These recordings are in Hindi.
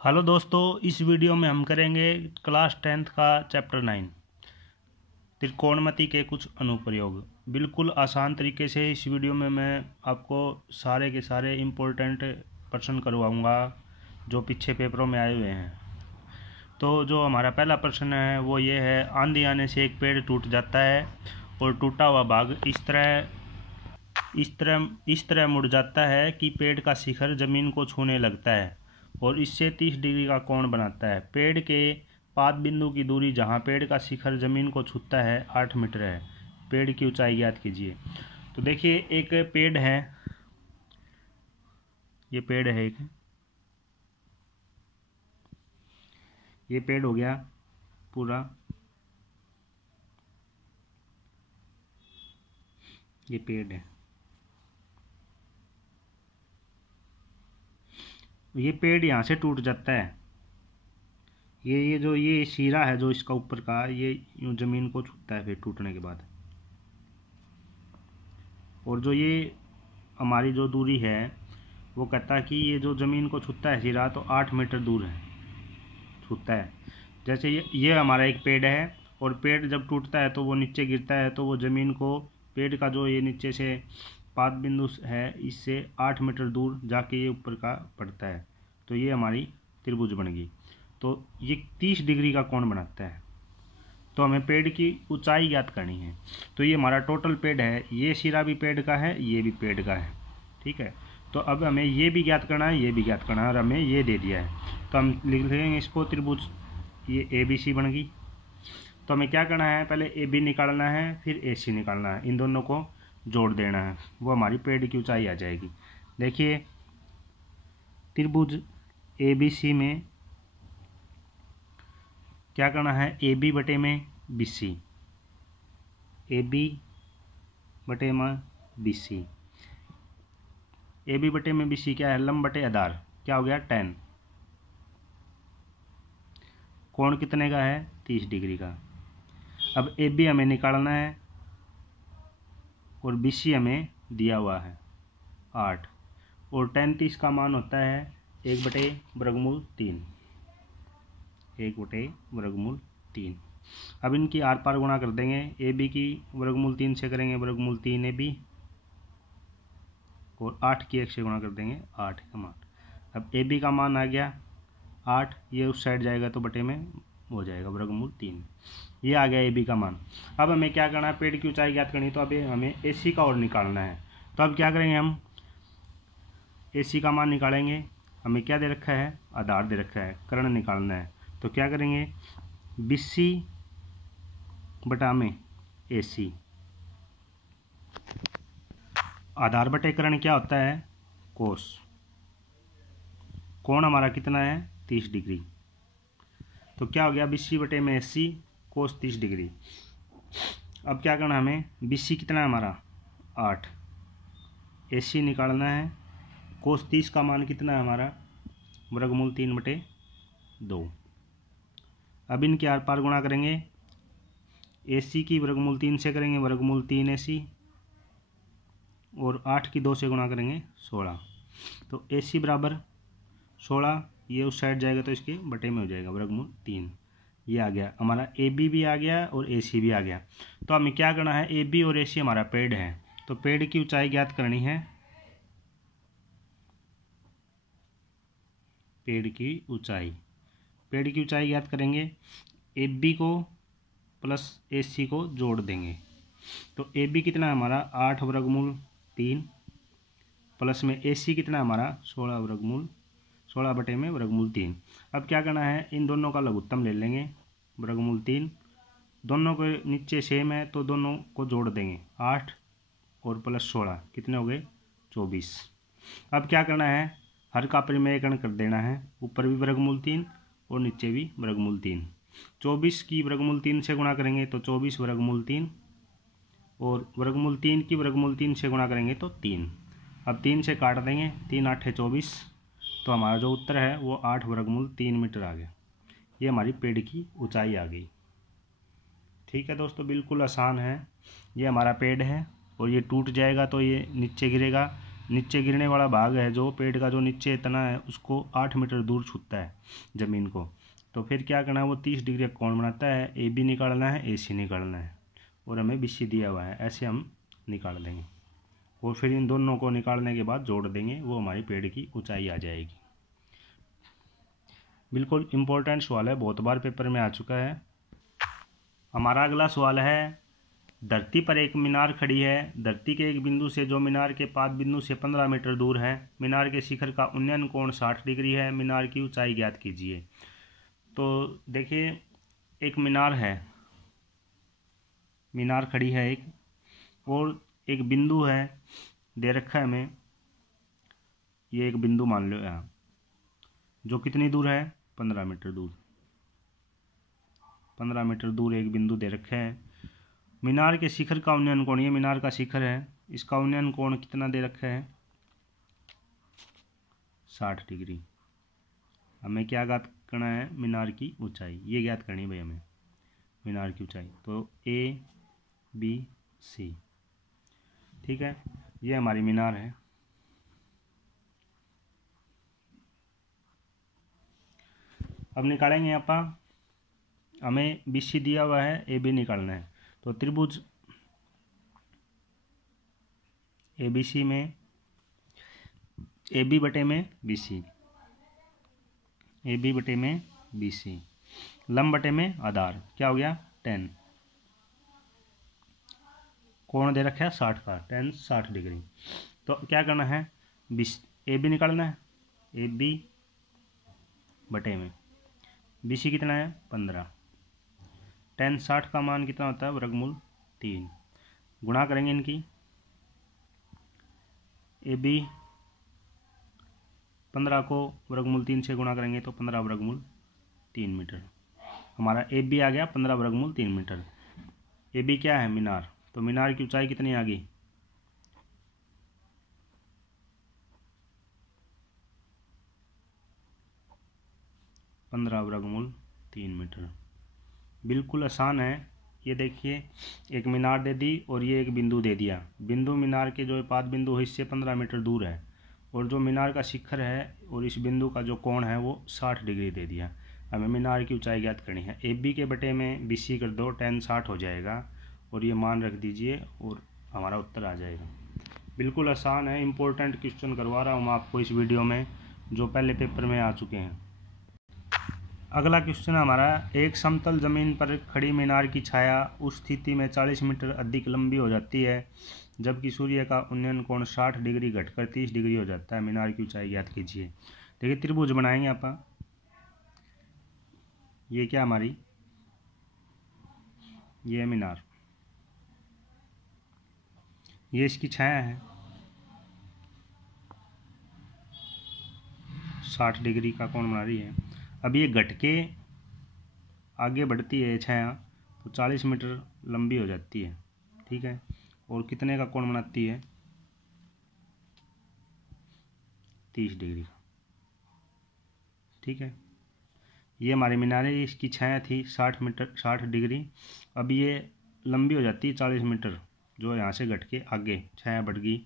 हेलो दोस्तों, इस वीडियो में हम करेंगे क्लास 10th का चैप्टर 9 त्रिकोणमिति के कुछ अनुप्रयोग। बिल्कुल आसान तरीके से इस वीडियो में मैं आपको सारे के सारे इम्पोर्टेंट प्रश्न करवाऊंगा जो पीछे पेपरों में आए हुए हैं। तो जो हमारा पहला प्रश्न है वो ये है, आंधी आने से एक पेड़ टूट जाता है और टूटा हुआ भाग इस तरह मुड़ जाता है कि पेड़ का शिखर जमीन को छूने लगता है और इससे 30 डिग्री का कोण बनाता है। पेड़ के पाद बिंदु की दूरी जहाँ पेड़ का शिखर जमीन को छूता है 8 मीटर है। पेड़ की ऊंचाई ज्ञात कीजिए। तो देखिए, एक पेड़ है, ये पेड़ है, ये पेड़ हो गया पूरा, ये पेड़ है। ये पेड़ यहाँ से टूट जाता है। ये शीरा है जो इसका ऊपर का, ये यूँ जमीन को छूता है फिर टूटने के बाद। और जो ये हमारी जो दूरी है वो कहता है कि ये जो ज़मीन को छूता है शीरा तो 8 मीटर दूर है छूता है। जैसे ये हमारा एक पेड़ है और पेड़ जब टूटता है तो वो नीचे गिरता है तो वो ज़मीन को, पेड़ का जो ये नीचे से पाद बिंदु है इससे 8 मीटर दूर जाके ये ऊपर का पड़ता है। तो ये हमारी त्रिभुज बन गई। तो ये 30 डिग्री का कोण बनाता है। तो हमें पेड़ की ऊंचाई ज्ञात करनी है। तो ये हमारा टोटल पेड़ है, ये सिरा भी पेड़ का है, ये भी पेड़ का है, ठीक है। तो अब हमें ये भी ज्ञात करना है, ये भी ज्ञात करना है और हमें ये दे दिया है। तो हम लिख लेंगे इसको त्रिभुज, ये ABC बन गई। तो हमें क्या करना है, पहले AB निकालना है, फिर AC निकालना है, इन दोनों को जोड़ देना है, वो हमारी पेड़ की ऊंचाई आ जाएगी। देखिए, त्रिभुज ABC में क्या करना है, AB बटे में BC, AB बटे में BC। AB बटे में BC क्या है, लंब बटे आधार, क्या हो गया 10। कोण कितने का है, 30 डिग्री का। अब AB हमें निकालना है और BC हमें दिया हुआ है 8, और 10 30 का मान होता है 1/√3, 1/√3। अब इनकी आर पार गुणा कर देंगे। AB की √3 से करेंगे √3 AB, और 8 की 1 से गुणा कर देंगे 8 का मान। अब AB का मान आ गया 8, ये उस साइड जाएगा तो बटे में हो जाएगा √3, ये आ गया AB का मान। अब हमें क्या करना है, पेड़ की ऊंचाई ज्ञात करनी है, तो अब हमें AC का और निकालना है। तो अब क्या करेंगे, हम AC का मान निकालेंगे। हमें क्या दे रखा है, आधार दे रखा है, कर्ण निकालना है। तो क्या करेंगे, BC बटा में AC, आधार बटे कर्ण क्या होता है, कोस। कोण हमारा कितना है, 30 डिग्री। तो क्या हो गया, BC बटे में AC कोस 30 डिग्री। अब क्या करना, हमें BC कितना है हमारा 8, AC निकालना है। कोस 30 का मान कितना है हमारा, √3/2। अब इनके आर पार गुणा करेंगे। AC की √3 से करेंगे √3 AC, और 8 की 2 से गुणा करेंगे 16। तो AC बराबर 16, ये उस साइड जाएगा तो इसके बटे में हो जाएगा √3। ये आ गया हमारा, AB भी आ गया और AC भी आ गया। तो हमें क्या करना है, AB और AC हमारा पेड़ है, तो पेड़ की ऊंचाई ज्ञात करनी है। पेड़ की ऊंचाई ज्ञात करेंगे। AB को प्लस AC को जोड़ देंगे। तो AB कितना है हमारा 8/3, प्लस में AC कितना है हमारा 16 बटे में √3। अब क्या करना है, इन दोनों का लघुत्तम ले लेंगे √3। दोनों के नीचे सेम है तो दोनों को जोड़ देंगे, 8 और प्लस 16 कितने हो गए 24। अब क्या करना है, हर का परिमेयकरण कर देना है, ऊपर भी √3 और नीचे भी √3। 24 की √3 से गुणा करेंगे तो 24/3, और √3 की √3 से गुणा करेंगे तो 3। अब 3 से काट देंगे, 3 8 24, तो हमारा जो उत्तर है वो 8/3 मीटर आ गया। ये हमारी पेड़ की ऊंचाई आ गई। ठीक है दोस्तों, बिल्कुल आसान है। ये हमारा पेड़ है और ये टूट जाएगा तो ये नीचे गिरेगा, नीचे गिरने वाला भाग है जो पेड़ का, जो नीचे तना है उसको 8 मीटर दूर छूता है ज़मीन को। तो फिर क्या करना है, वो 30 डिग्री कोण बनाता है। ए बी निकालना है, ए सी निकालना है, और हमें बी सी दिया हुआ है, ऐसे हम निकाल देंगे। और फिर इन दोनों को निकालने के बाद जोड़ देंगे, वो हमारी पेड़ की ऊंचाई आ जाएगी। बिल्कुल इम्पोर्टेंट सवाल है, बहुत बार पेपर में आ चुका है। हमारा अगला सवाल है, धरती पर एक मीनार खड़ी है। धरती के एक बिंदु से जो मीनार के पाद बिंदु से 15 मीटर दूर है। मीनार के शिखर का उन्नयन कोण 60 डिग्री है। मीनार की ऊंचाई ज्ञात कीजिए। तो देखिए, एक मीनार है, मीनार खड़ी है एक, और एक बिंदु है दे रखा है हमें, ये एक बिंदु मान लो यहाँ, जो कितनी दूर है, 15 मीटर दूर। 15 मीटर दूर एक बिंदु दे रखा है। मीनार के शिखर का उन्नयन कोण, ये मीनार का शिखर है, इसका उन्नयन कोण कितना दे रखा है, 60 डिग्री। हमें क्या ज्ञात करना है, मीनार की ऊंचाई, ये ज्ञात करनी है भाई हमें, मीनार की ऊंचाई। तो ए बी सी, ठीक है, ये हमारी मीनार है। अब निकालेंगे अपन, हमें बी सी दिया हुआ है, ए बी निकालना है। तो त्रिभुज ए बी सी में ए बी बटे में बी सी, ए बी बटे में बी सी, लंब बटे में आधार, क्या हो गया 10, कोण दे रखा है 60 का, 10 60 डिग्री। तो क्या करना है, ए बी निकालना है, ए बी बटे में बी सी कितना है 15, 10 60 का मान कितना होता है, वर्गमूल 3, गुणा करेंगे इनकी, ए बी 15 को वर्गमूल 3 से गुणा करेंगे तो 15 वर्गमूल 3 मीटर। हमारा ए बी आ गया 15 वर्गमूल 3 मीटर। ए बी क्या है, मीनार, तो मीनार की ऊंचाई कितनी आ गई, 15 वर्गमूल 3 मीटर। बिल्कुल आसान है। ये देखिए, एक मीनार दे दी और ये एक बिंदु दे दिया। बिंदु मीनार के जो पाद बिंदु है इससे 15 मीटर दूर है, और जो मीनार का शिखर है और इस बिंदु का जो कोण है वो 60 डिग्री दे दिया। हमें मीनार की ऊंचाई ज्ञात करनी है। ए बी के बटे में बी सी कर दो, 10 60 हो जाएगा, और ये मान रख दीजिए और हमारा उत्तर आ जाएगा। बिल्कुल आसान है, इम्पोर्टेंट क्वेश्चन करवा रहा हूँ मैं आपको इस वीडियो में, जो पहले पेपर में आ चुके हैं। अगला क्वेश्चन हमारा, एक समतल जमीन पर खड़ी मीनार की छाया उस स्थिति में 40 मीटर अधिक लंबी हो जाती है जबकि सूर्य का उन्नयन कोण 60 डिग्री घटकर 30 डिग्री हो जाता है। मीनार की ऊंचाई ज्ञात कीजिए। देखिए, त्रिभुज बनाएंगे आप, ये क्या हमारी, ये है मीनार, ये इसकी छाया है 60 डिग्री का कोण बना रही है। अब ये घट के आगे बढ़ती है छाया, तो 40 मीटर लंबी हो जाती है, ठीक है, और कितने का कोण बनाती है, 30 डिग्री का, ठीक है। ये हमारी मीनार है, इसकी छाया थी 60 डिग्री। अब ये लंबी हो जाती है 40 मीटर, जो यहाँ से घट के आगे छाया बढ़ गई।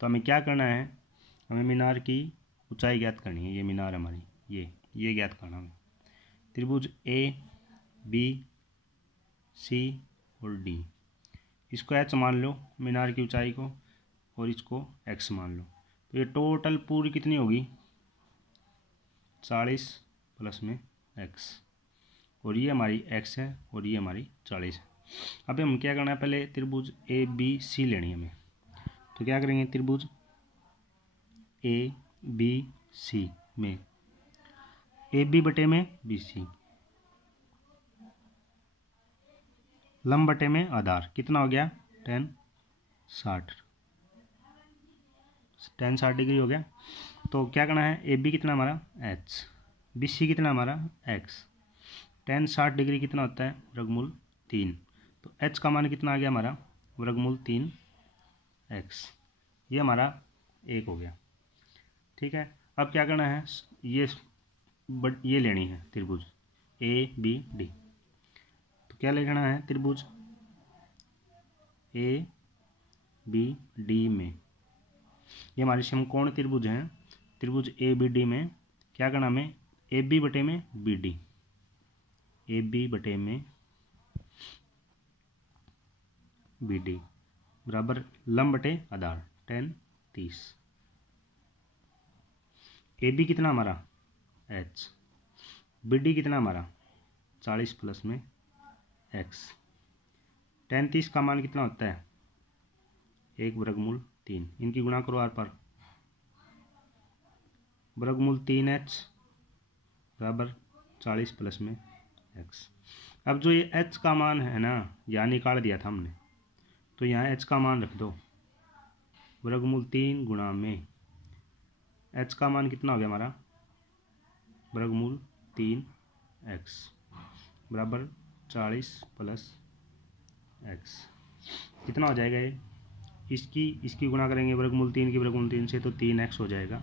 तो हमें क्या करना है, हमें मीनार की ऊंचाई ज्ञात करनी है। ये मीनार हमारी, ये ज्ञात करना है। त्रिभुज ए बी सी और डी, इसको एच मान लो मीनार की ऊंचाई को, और इसको एक्स मान लो। तो ये टोटल पूरी कितनी होगी, 40 प्लस में एक्स, और ये हमारी एक्स है और ये हमारी 40 है। अब हम क्या करना है, पहले त्रिभुज ए बी सी लेनी है हमें। तो क्या करेंगे, त्रिभुज ए बी सी में ए बी बटे में बी सी, लंब बटे में आधार, कितना हो गया 10 60 डिग्री हो गया। तो क्या करना है, ए बी कितना हमारा एच, बी सी कितना हमारा एक्स, 10 60 डिग्री कितना होता है, वर्गमूल 3। तो एच का मान कितना आ गया हमारा, वर्गमूल 3 एक्स, ये हमारा 1 हो गया, ठीक है। अब क्या करना है, ये लेनी है त्रिभुज ए बी डी। तो क्या लिखना है, त्रिभुज ए बी डी में ये हमारी समकोण त्रिभुज हैं। त्रिभुज ए बी डी में क्या करना हमें, ए बी बटे में बी डी, ए बी बटे में बी डी बराबर लंब बटे आधार 10 30। ए बी कितना हमारा एच, बी डी कितना हमारा 40 प्लस में एक्स। 10 30 का मान कितना होता है 1 वर्गमूल 3, इनकी गुणा करो आर पर, वर्गमूल 3h बराबर 40 प्लस में x। अब जो ये h का मान है ना, यहाँ निकाल दिया था हमने, तो यहाँ h का मान रख दो, वर्गमूल 3 गुणा में h का मान कितना हो गया हमारा, वर्गमूल 3x बराबर 40 प्लस x। कितना हो जाएगा ये, इसकी गुणा करेंगे वर्गमूल 3 की वर्गमूल 3 से, तो 3x हो जाएगा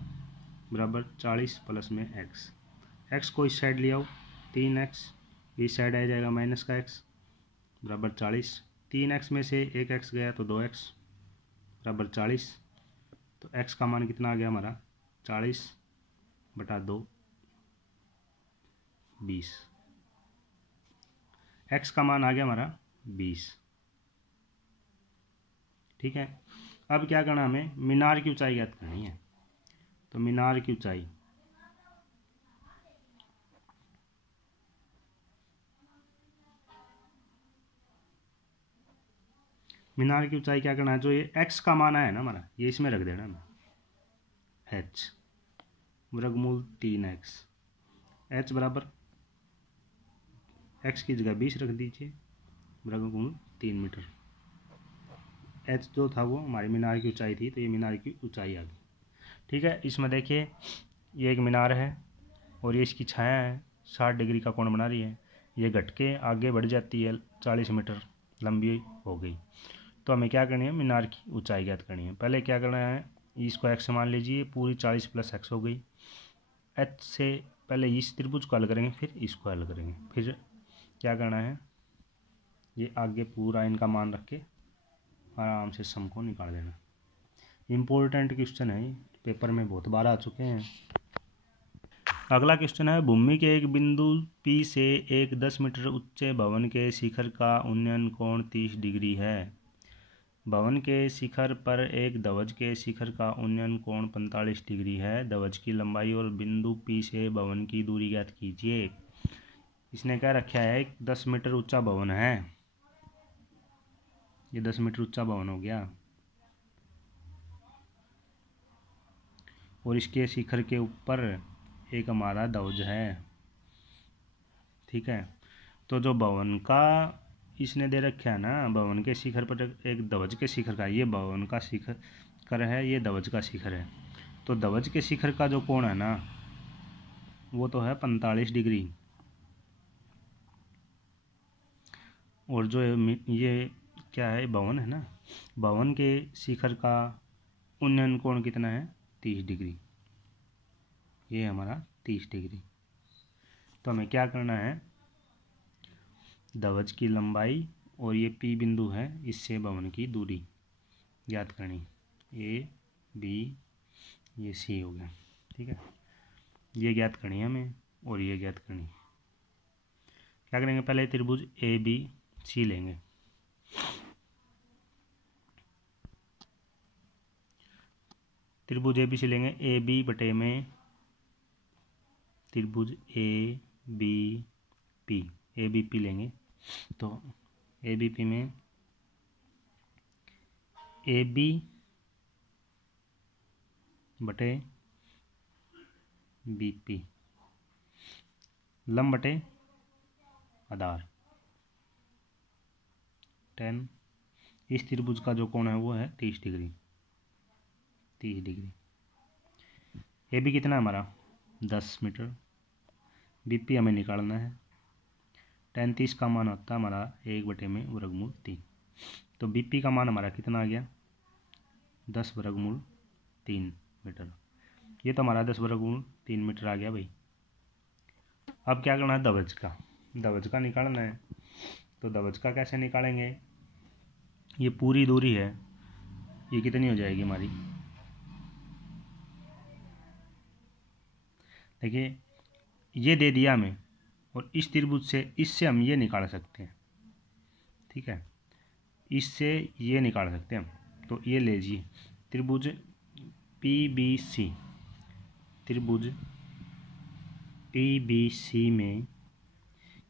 बराबर 40 प्लस में x को इस साइड ले आओ, 3x इस साइड आ जाएगा माइनस का x बराबर 40। 3x में से 1x गया तो 2x बराबर 40, तो x का मान कितना आ गया हमारा 40 बटा 2 20। x का मान आ गया हमारा 20। ठीक है, अब क्या करना हमें, मीनार की ऊंचाई ज्ञात करनी है। तो मीनार की ऊंचाई क्या करना है, जो ये x का मान है ना हमारा, ये इसमें रख देना ना, h वर्गमूल 3x, h बराबर x की जगह 20 रख दीजिए, वर्गमूल 3 मीटर। h जो था वो हमारी मीनार की ऊंचाई थी, तो ये मीनार की ऊंचाई आ गई। ठीक है, इसमें देखिए ये एक मीनार है और ये इसकी छाया है, 60 डिग्री का कोण बना रही है, ये घट के आगे बढ़ जाती है, 40 मीटर लंबी हो गई। तो हमें क्या करनी है, मीनार की ऊंचाई ज्ञात करनी है। पहले क्या करना है, इसको x मान लीजिए, पूरी 40 प्लस x हो गई। h से पहले इस त्रिभुज को हल करेंगे, फिर इसको हल करेंगे, फिर क्या करना है, ये आगे पूरा इनका मान रख के आराम से सम को निकाल देना। इम्पोर्टेंट क्वेश्चन है, पेपर में बहुत बार आ चुके हैं। अगला क्वेश्चन है, भूमि के एक बिंदु P से एक 10 मीटर ऊंचे भवन के शिखर का उन्नयन कोण 30 डिग्री है। भवन के शिखर पर एक ध्वज के शिखर का उन्नयन कोण 45 डिग्री है। ध्वज की लंबाई और बिंदु P से भवन की दूरी ज्ञात कीजिए। इसने क्या रखा है, एक 10 मीटर ऊंचा भवन है, ये 10 मीटर ऊंचा भवन हो गया, और इसके शिखर के ऊपर एक हमारा ध्वज है। ठीक है, तो जो भवन का इसने दे रखा है ना, भवन के शिखर पर एक ध्वज के शिखर का, ये भवन का शिखर है, ये ध्वज का शिखर है, तो ध्वज के शिखर का जो कोण है ना, वो तो है 45 डिग्री, और जो ये क्या है, भवन है ना, भवन के शिखर का उन्नयन कोण कितना है 30 डिग्री, ये हमारा 30 डिग्री। तो हमें क्या करना है, ध्वज की लंबाई और ये P बिंदु है, इससे भवन की दूरी ज्ञात करनी, A B ये C हो गया। ठीक है, ये ज्ञात करनी है हमें, और ये ज्ञात करनी। क्या करेंगे, पहले त्रिभुज ABC लेंगे। त्रिभुज ABC लेंगे, AB बटे में त्रिभुज ABP लेंगे। तो ABP में AB बटे BP लंब बटे आधार 10। इस त्रिभुज का जो कोण है वो है 30 डिग्री। 30 डिग्री। AB कितना है हमारा 10 मीटर। BP हमें निकालना है। 10 30 का मान होता है हमारा 1 बटे में वर्गमूल 3। तो BP का मान हमारा कितना आ गया 10 वर्गमूल 3 मीटर। ये तो हमारा 10 वर्गमूल 3 मीटर आ गया भाई। अब क्या करना है, ध्वज का निकालना है। तो ध्वज का कैसे निकालेंगे, ये पूरी दूरी है, ये कितनी हो जाएगी हमारी देखिए ये दे दिया हमें, और इस त्रिभुज से इससे हम ये निकाल सकते हैं, ठीक है, इससे ये निकाल सकते हैं हम। तो ये ले लीजिए त्रिभुज PBC, त्रिभुज PBC में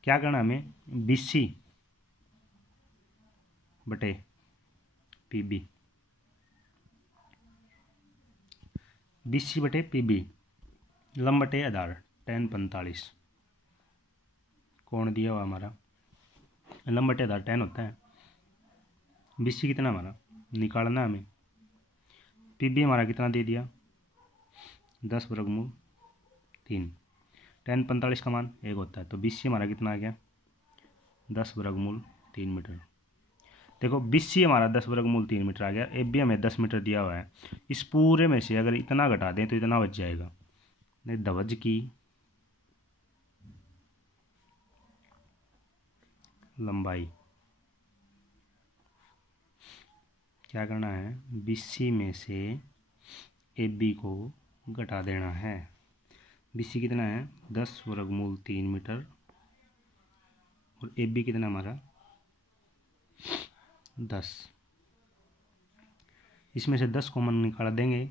क्या करना हमें, BC बटे PB, BC बटे PB, लंब बटे आधार tan 45, कोण दिया हुआ हमारा, लंब बटे आधार tan होता है। BC कितना हमारा निकालना हमें, PB हमारा कितना दे दिया 10 वर्गमूल 3, tan 45 का मान 1 होता है, तो BC हमारा कितना आ गया 10 वर्गमूल 3 मीटर। देखो BC हमारा 10 वर्गमूल 3 मीटर आ गया, AB हमें 10 मीटर दिया हुआ है। इस पूरे में से अगर इतना घटा दें तो इतना बच जाएगा। ध्वज की लंबाई क्या करना है, BC में से AB को घटा देना है। BC कितना है 10 वर्गमूल 3 मीटर, और AB कितना हमारा 10। इसमें से 10 कॉमन निकाल देंगे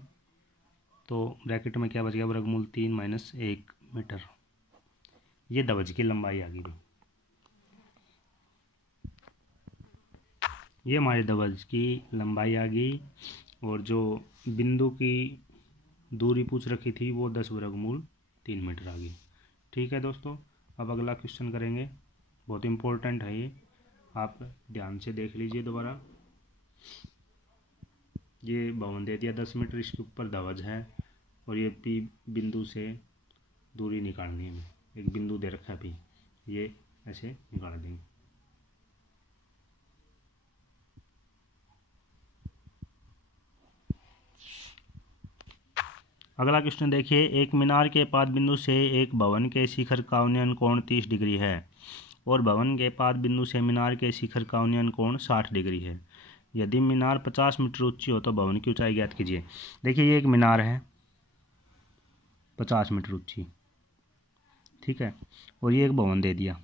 तो ब्रैकेट में क्या बच गया, वर्गमूल 3 माइनस 1 मीटर। ये ध्वज की लंबाई आ गई। ये हमारे ध्वज की लंबाई आ गई, और जो बिंदु की दूरी पूछ रखी थी वो 10 वर्गमूल 3 मीटर आ गई। ठीक है दोस्तों, अब अगला क्वेश्चन करेंगे, बहुत इम्पोर्टेंट है ये, आप ध्यान से देख लीजिए दोबारा। ये भवन दे दिया 10 मीटर, इसके ऊपर ध्वज है, और ये P बिंदु से दूरी निकालनी है। एक बिंदु दे रखा है P, ये ऐसे निकाल देंगे। अगला क्वेश्चन देखिए, एक मीनार के पाद बिंदु से एक भवन के शिखर का उन्नयन कोण 30 डिग्री है, और भवन के पाद बिंदु से मीनार के शिखर का उन्नयन कोण 60 डिग्री है। यदि मीनार 50 मीटर ऊंची हो तो भवन की ऊंचाई ज्ञात कीजिए। देखिए ये एक मीनार है 50 मीटर ऊंची, ठीक है, और ये एक भवन दे दिया,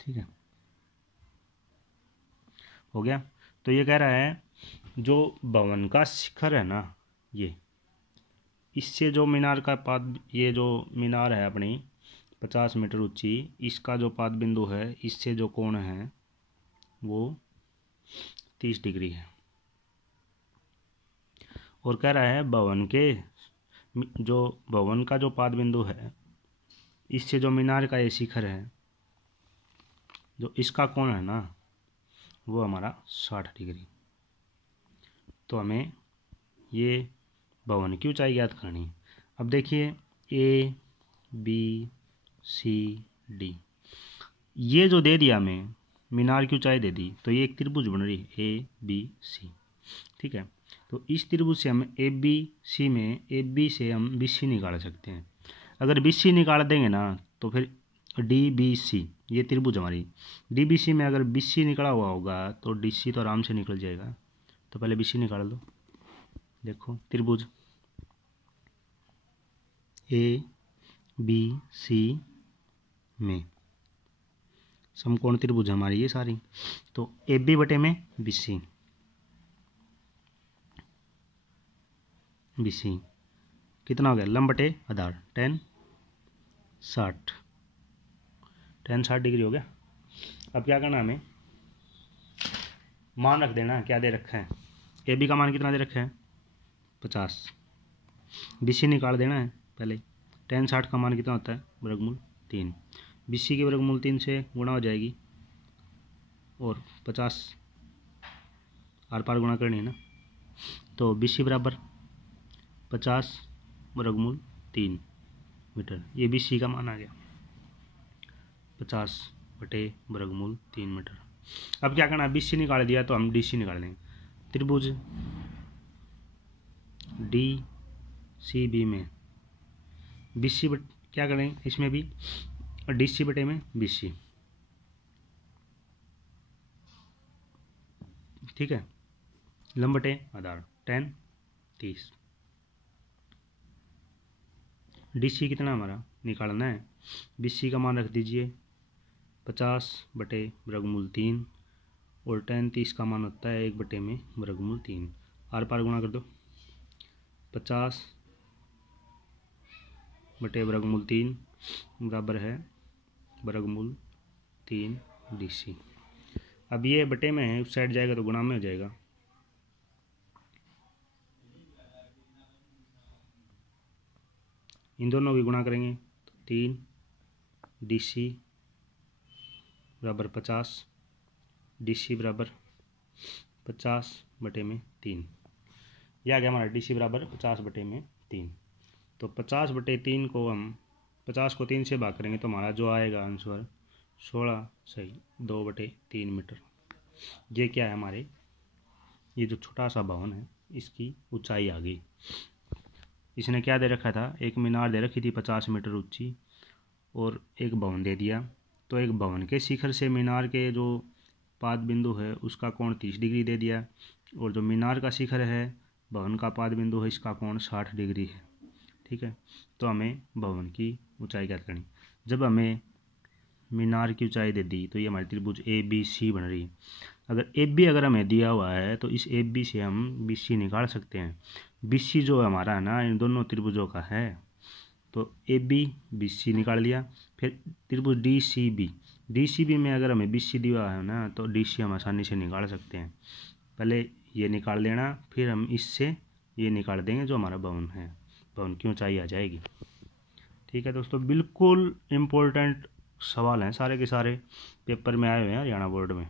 ठीक है, हो गया। तो ये कह रहा है जो भवन का शिखर है ना, ये इससे जो मीनार का पाद, ये जो मीनार है अपनी 50 मीटर ऊंची, इसका जो पाद बिंदु है इससे जो कोण है वो 30 डिग्री है। और कह रहा है भवन के जो भवन का जो पाद बिंदु है इससे जो मीनार का ये शिखर है, जो इसका कोण है ना वो हमारा 60 डिग्री। तो हमें ये भवन की ऊंचाई ज्ञात करनी है। अब देखिए ABCD, ये जो दे दिया हमें मीनार की ऊंचाई दे दी, तो ये एक त्रिभुज बन रही है ABC, ठीक है। तो इस त्रिभुज से हम ABC में AB से हम BC निकाल सकते हैं। अगर BC निकाल देंगे ना तो फिर DBC, ये त्रिभुज हमारी DBC में अगर BC निकला हुआ होगा तो DC तो आराम से निकल जाएगा। तो पहले BC निकाल दो। देखो त्रिभुज ABC में समकोण त्रिभुज हमारी ये सारी, तो AB बटे में BC, BC कितना हो गया, लंब बटे आधार tan 60 डिग्री हो गया। अब क्या करना, हमें मान रख देना, क्या दे रखा है, AB का मान कितना दे रखा है 50, BC निकाल देना है पहले। tan 60 का मान कितना होता है वर्गमूल 3, BC की वर्गमूल 3 से गुणा हो जाएगी, और 50 आर पार गुणा करनी है ना, तो BC बराबर 50 वर्गमूल 3 मीटर, ये BC का मान आ गया 50 बटे वर्गमूल 3 मीटर। अब क्या करना, BC निकाल दिया तो हम DC निकाल लेंगे। त्रिभुज DCB में BC क्या करें, इसमें भी DC बटे में BC, ठीक है, लंब बटे आधार tan 30, डीसी कितना हमारा निकालना है, बीसी का मान रख दीजिए 50/√3 और tan 30 का मान होता है 1/√3। आर पार गुणा कर दो, 50/√3 बराबर है √3 डीसी। अब ये बटे में है, उस साइड जाएगा तो गुणा में हो जाएगा। इन दोनों की गुणा करेंगे तो 3 डीसी बराबर 50, डीसी बराबर 50/3। यह आ गया हमारा डीसी बराबर 50/3। तो 50/3 को हम 50 को 3 से भाग करेंगे तो हमारा जो आएगा आंसर 2/3 मीटर। ये क्या है हमारे, ये जो छोटा सा भवन है इसकी ऊंचाई आ गई। इसने क्या दे रखा था, एक मीनार दे रखी थी 50 मीटर ऊंची और एक भवन दे दिया। तो एक भवन के शिखर से मीनार के जो पाद बिंदु है उसका कोण 30 डिग्री दे दिया, और जो मीनार का शिखर है भवन का पाद बिंदु है इसका कोण 60 डिग्री है। ठीक है, तो हमें भवन की ऊंचाई ज्ञात करनी। जब हमें मीनार की ऊंचाई दे दी तो ये हमारी त्रिभुज ABC बन रही है। अगर AB अगर हमें दिया हुआ है तो इस AB से हम BC निकाल सकते हैं। BC जो हमारा है ना इन दोनों त्रिभुजों का है, तो AB BC निकाल लिया। फिर त्रिभुज DCB में अगर हमें BC दिया है ना तो DC हम आसानी से निकाल सकते हैं। पहले ये निकाल लेना, फिर हम इससे ये निकाल देंगे जो हमारा भवन है, भवन की ऊंचाई आ जाएगी। ठीक है दोस्तों, बिल्कुल इम्पोर्टेंट सवाल हैं सारे के सारे, पेपर में आए हुए हैं हरियाणा बोर्ड में।